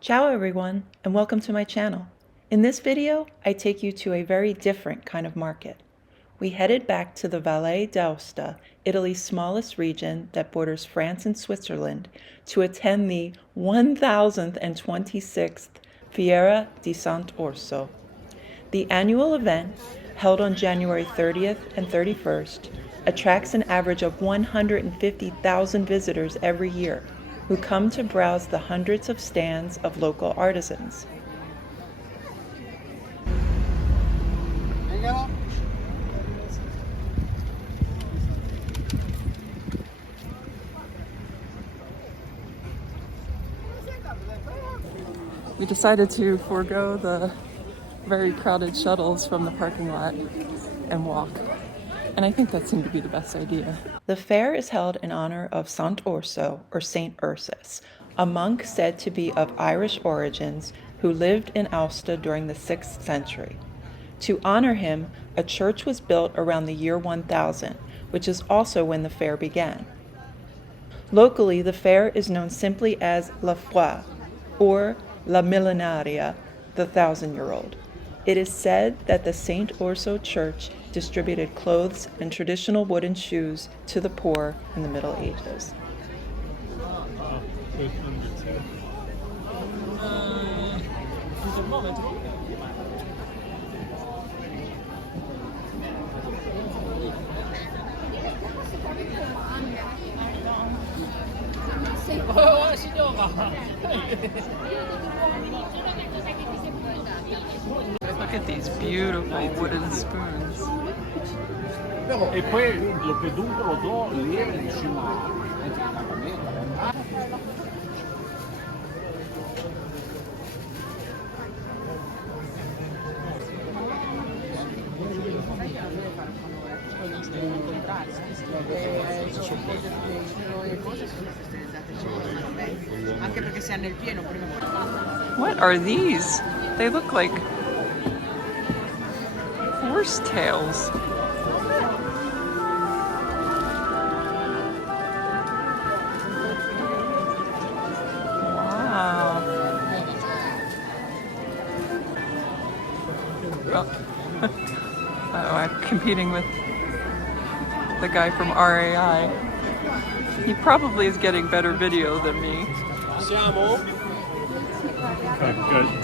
Ciao everyone, and welcome to my channel. In this video, I take you to a very different kind of market. We headed back to the Valle d'Aosta, Italy's smallest region that borders France and Switzerland, to attend the 1026th Fiera di Sant'Orso. The annual event, held on January 30th and 31st, attracts an average of 150,000 visitors every year, who come to browse the hundreds of stands of local artisans. We decided to forego the very crowded shuttles from the parking lot and walk. And I think that seemed to be the best idea. The fair is held in honor of Saint Ursus, or Saint Ursus, a monk said to be of Irish origins who lived in Aosta during the 6th century. To honor him, a church was built around the year 1000, which is also when the fair began. Locally, the fair is known simply as La Foire, or La Millenaria, the 1,000-year-old. It is said that the Saint Ursus Church distributed clothes and traditional wooden shoes to the poor in the Middle Ages. Look at these beautiful wooden spoons. E poi lo peduncolo do lì vicino a What are these? They look like horse tails. Wow. Oh, I'm competing with the guy from RAI. He probably is getting better video than me.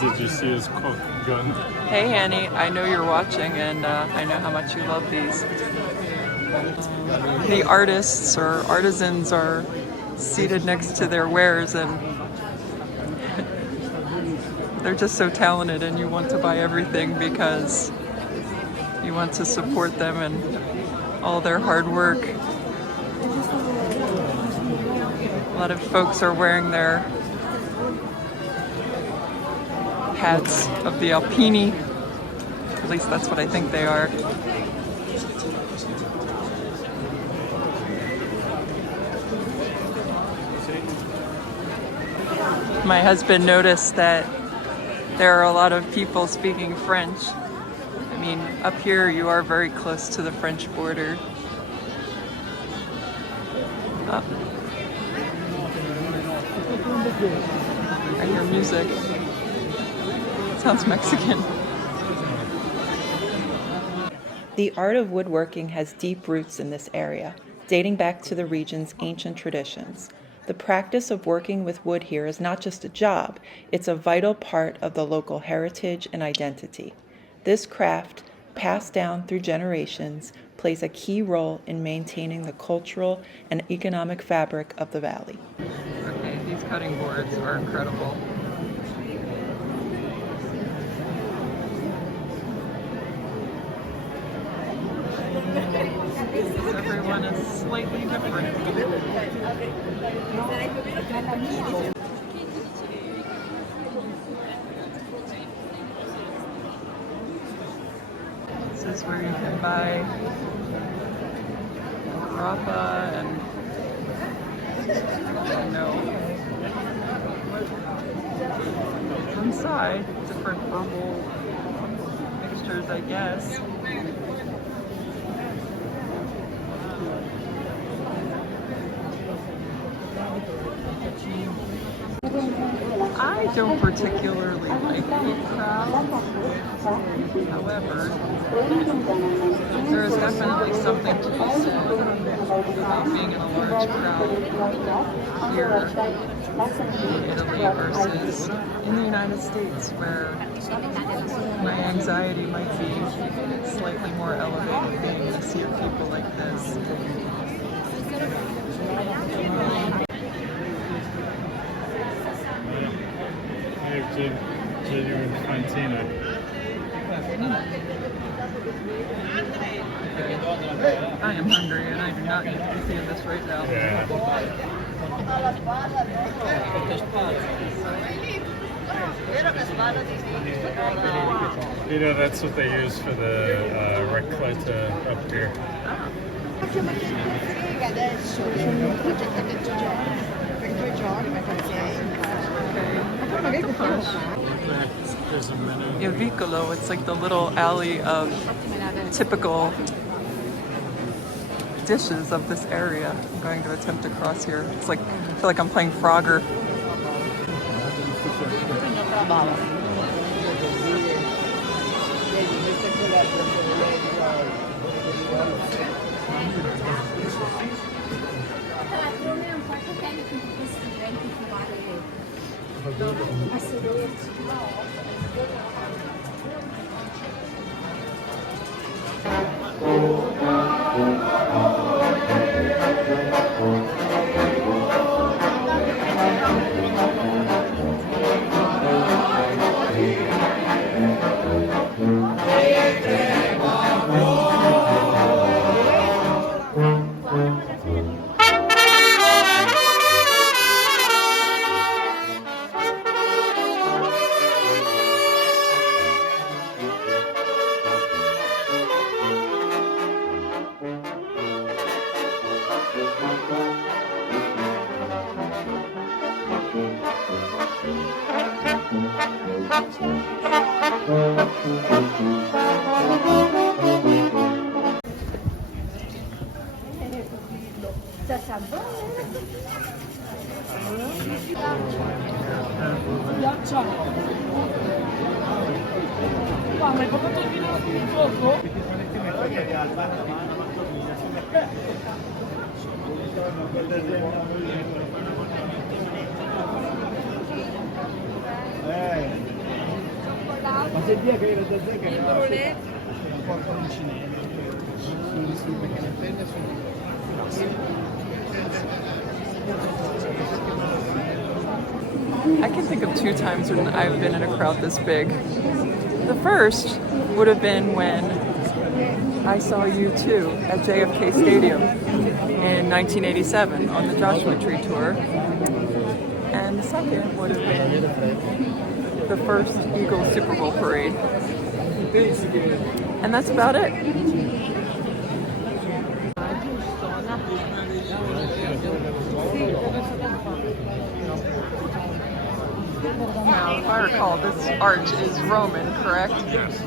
Did you see his gun? Hey Annie, I know you're watching and I know how much you love these. The artists or artisans are seated next to their wares and they're just so talented and you want to buy everything because you want to support them and all their hard work. A lot of folks are wearing their hats of the Alpine. At least that's what I think they are. My husband noticed that there are a lot of people speaking French. I mean, up here you are very close to the French border. Oh. I hear music. Sounds Mexican. The art of woodworking has deep roots in this area, dating back to the region's ancient traditions. The practice of working with wood here is not just a job, it's a vital part of the local heritage and identity. This craft, passed down through generations, plays a key role in maintaining the cultural and economic fabric of the valley. Okay, these cutting boards are incredible. Everyone is slightly different. This is where you can buy grappa and I don't know. Inside, different herbal mixtures, I guess. I I don't particularly like big crowds. However, there is definitely something to be said about being in a large crowd here in Italy versus in the United States, where my anxiety might be slightly more elevated being in a sea of people like this. Genuine Fantina. I am hungry and I do not need to be seeing this right now. Yeah. You know, that's what they use for the raclette up here. There's a menu. Il Vicolo, it's like the little alley of typical dishes of this area. I'm going to attempt to cross here. It's like, I feel like I'm playing Frogger. I can think of 2 times when I've been in a crowd this big. The first would have been when I saw U2 at JFK Stadium in 1987 on the Joshua Tree Tour. And the second would have been the first Eagles Super Bowl parade. And that's about it. Now, if I recall, this arch is Roman, correct? Yes.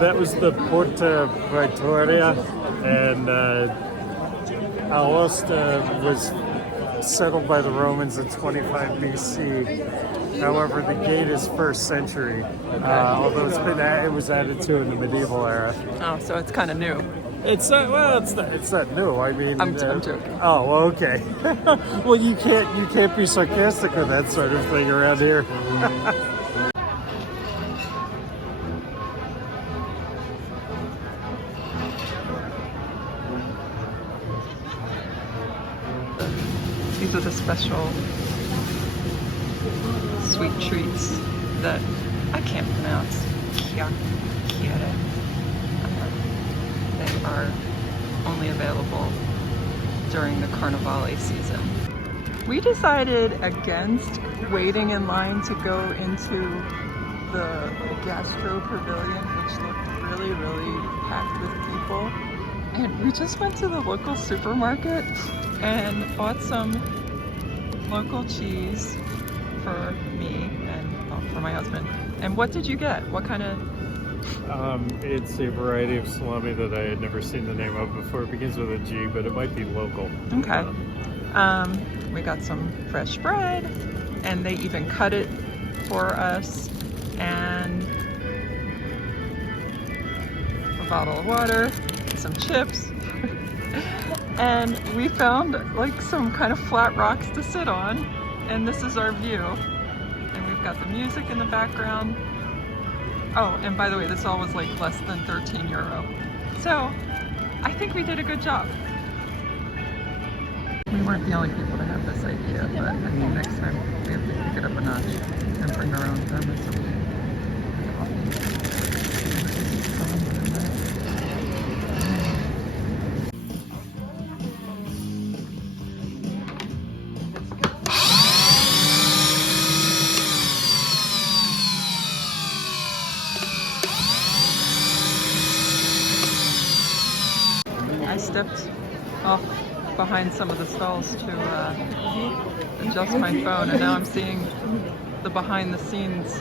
That was the Porta Praetoria, and Aosta was settled by the Romans in 25 BC. However, the gate is 1st century, although it was added to in the medieval era. Oh, so it's kind of new. It's not new. I mean, I'm joking. Oh, well, okay. Well, you can't be sarcastic with that sort of thing around here. These are the special sweet treats that I can't pronounce. Chiara. They are only available during the Carnivale season. We decided against waiting in line to go into the gastro pavilion, which looked really, really packed with people. And we just went to the local supermarket and bought some local cheese for me and well, for my husband. And what did you get? What kind of... It's a variety of salami that I had never seen the name of before. It begins with a G, but it might be local. Okay. We got some fresh bread, and they even cut it for us, and a bottle of water, some chips, and we found like some kind of flat rocks to sit on, and this is our view. And we've got the music in the background. Oh, and by the way, this all was like less than 13 euro. So I think we did a good job. We weren't the only people to have this idea, but I think next time we have to pick it up a notch and bring our own thermos of I stepped off behind some of the stalls to adjust my phone, and now I'm seeing the behind the scenes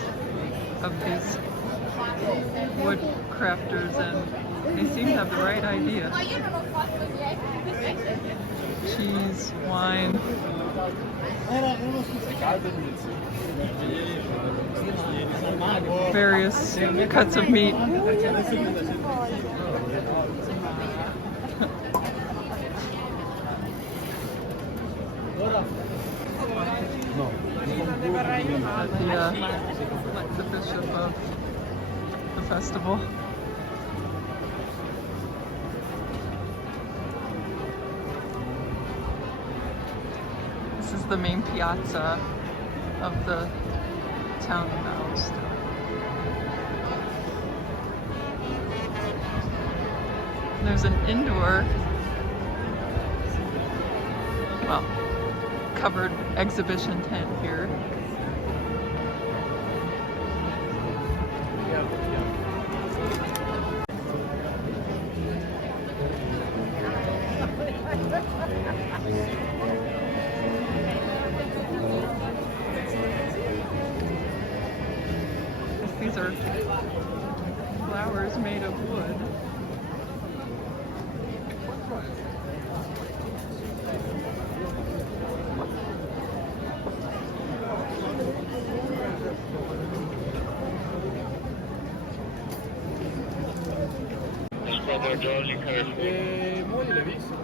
of these wood crafters, and they seem to have the right idea. Cheese, wine. Various cuts of meat. The bishop of the festival. This is the main piazza of the town of Aosta. There's an indoor, well, covered exhibition tent here. These are flowers made of wood. Moglie l'hai visto?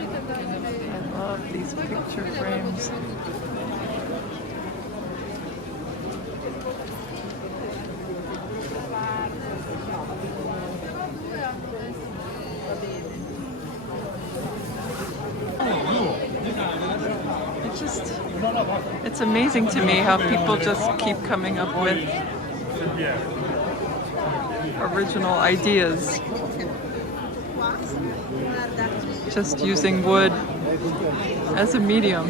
I love these picture frames. It's amazing to me how people just keep coming up with original ideas. Just using wood as a medium.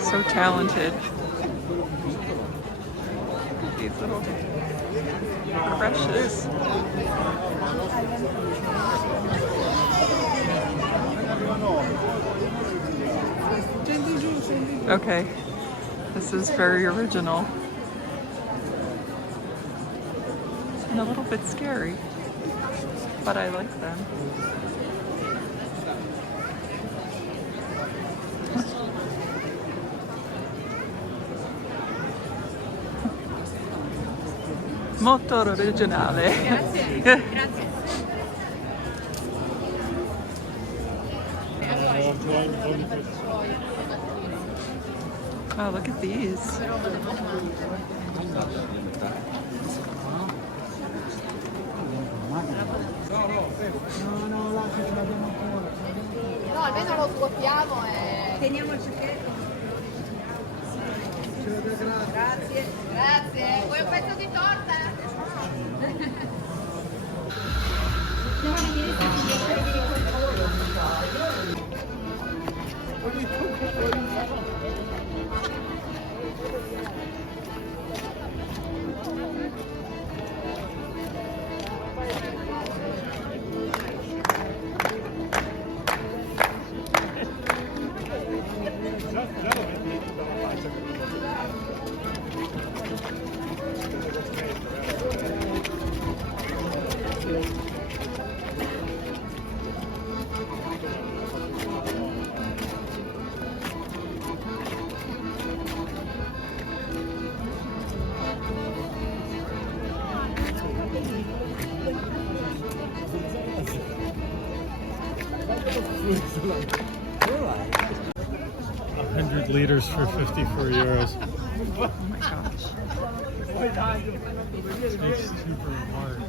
So talented. These little creches. Okay. This is very original. And a little bit scary, but I like them. Molto originale. Grazie. Grazie. Oh, look at these. No, almeno lo scopriamo e... Teniamo il ciucchetto. Grazie. Grazie. Vuoi un pezzo di torta? Liters for 54 euros. Oh my gosh. It's super hard.